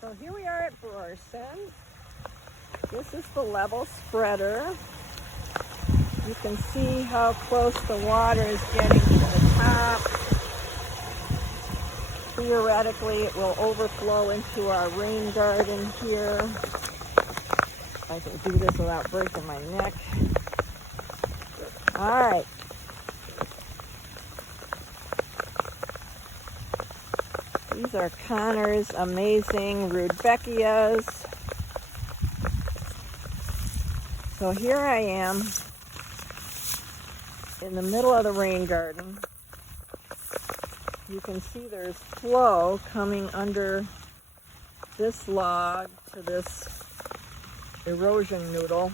So here we are at Brorson. This is the level spreader. You can see how close the water is getting to the top. Theoretically, it will overflow into our rain garden here. I can do this without breaking my neck. All right. These are Connor's amazing rudbeckias. So here I am in the middle of the rain garden. You can see there's flow coming under this log to this erosion noodle.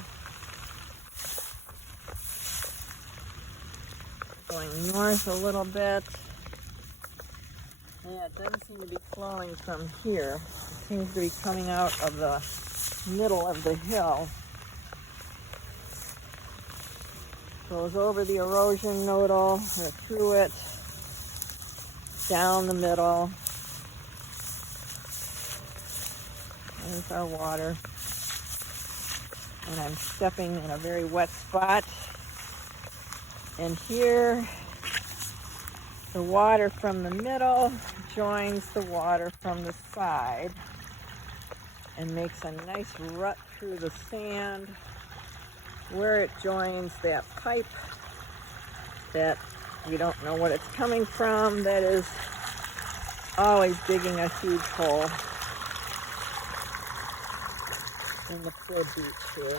Going north a little bit. Yeah, it doesn't seem to be flowing from here. It seems to be coming out of the middle of the hill. Goes over the erosion nodal, or through it, down the middle. There's our water. And I'm stepping in a very wet spot. And here, the water from the middle joins the water from the side and makes a nice rut through the sand where it joins that pipe that we don't know what it's coming from, that is always digging a huge hole in the flood beach here.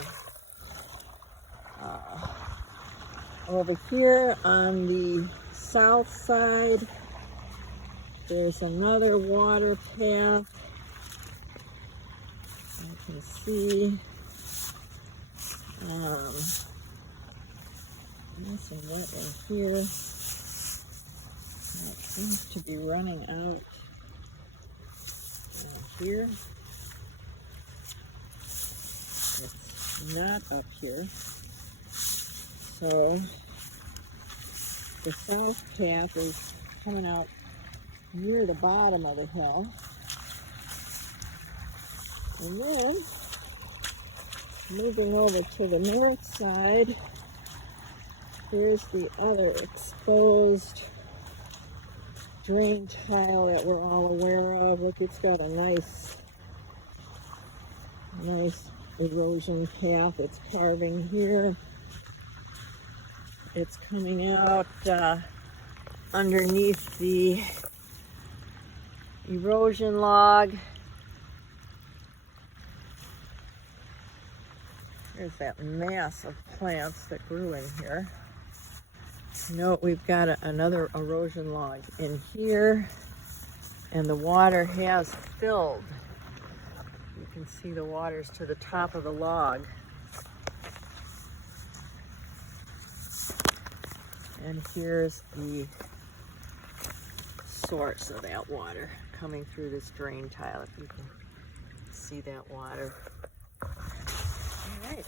Over here on the south side, there's another water path. You can see nice and wet in here. It seems to be running out here. It's not up here. So the south path is coming out near the bottom of the hill. And then moving over to the north side, here's the other exposed drain tile that we're all aware of. Look, it's got a nice erosion path. It's carving here. It's coming out underneath the erosion log. There's that mass of plants that grew in here. Note we've got another erosion log in here, and the water has filled. You can see the water's to the top of the log. And here's the source of that water coming through this drain tile, if you can see that water. All right.